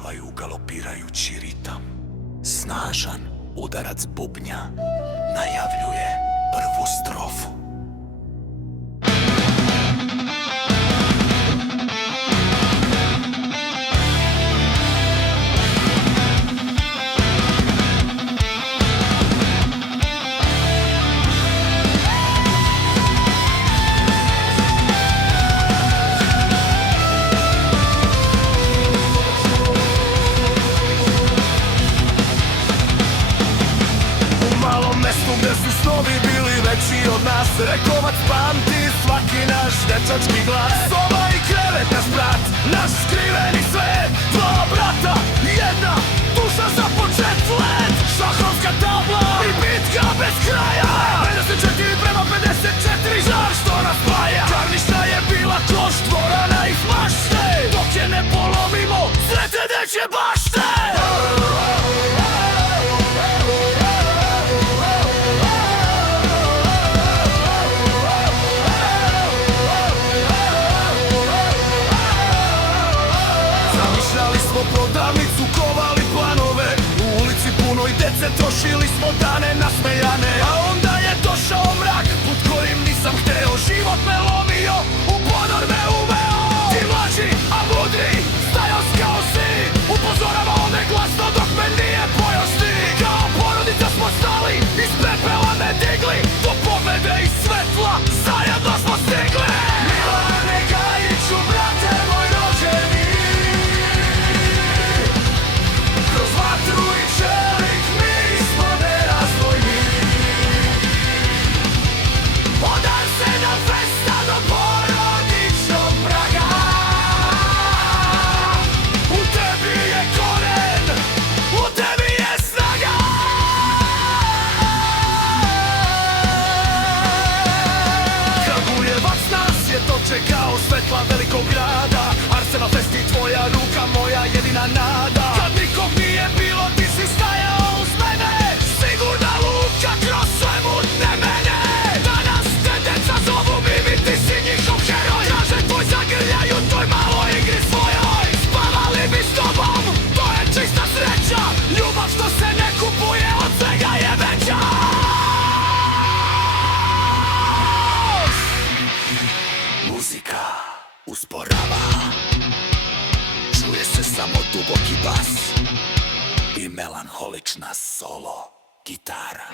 uspavaju galopirajući ritam. Snažan udarac bubnja najavljuje prvu strofu. Gde su snovi bili veći od nas, Rekovac pamti svaki naš dečački glas. Soba i krevet, naš brat, naš skriveni svet. Dva brata, jedna duša za počet let. Šahovska tabla i bitka bez kraja. 54:54, žar što nas spaja. Karništa je bila koš dvorana i mašte, dok je ne polomimo sve te dečje bašte. Prodavnicu kovali planove, u ulici punoj dece trošili smo dane nasmejane. A onda je došao mrak, put kojim nisam hteo, život me lomio, u ponor me uveo. Ti mlađi, a mudri, stajao kao si, upozoravao me glasno dok me nije pojao stih. Kao porodica smo stali, iz pepela me digli, do pobede i svetla zajedno smo stigli. Milane Gajiću, brate moj rođeni, kroz vatru i čelik mi smo nerazdvojni. Od Arsena Festa do porodičnog praga, u tebi je koren, u tebi je snaga. Kragujevac nas je dočekao, svetla velikog grada. Arsena Fest i tvoja ruka, moja jedina nada. Kad nikog nije bilo, ti si stajao uz mene, sigurna luka kroz sve mutne mene. Danas te deca zovu Mimi, ti si njihov heroj. Traže tvoj zagrljaj u toj maloj igri svojoj. Spavali bi s tobom, to je čista sreća. Ljubav što se ne kupuje, od svega je veća. Muzika usporava, čuje se samo duboki bas i melanholična solo gitara.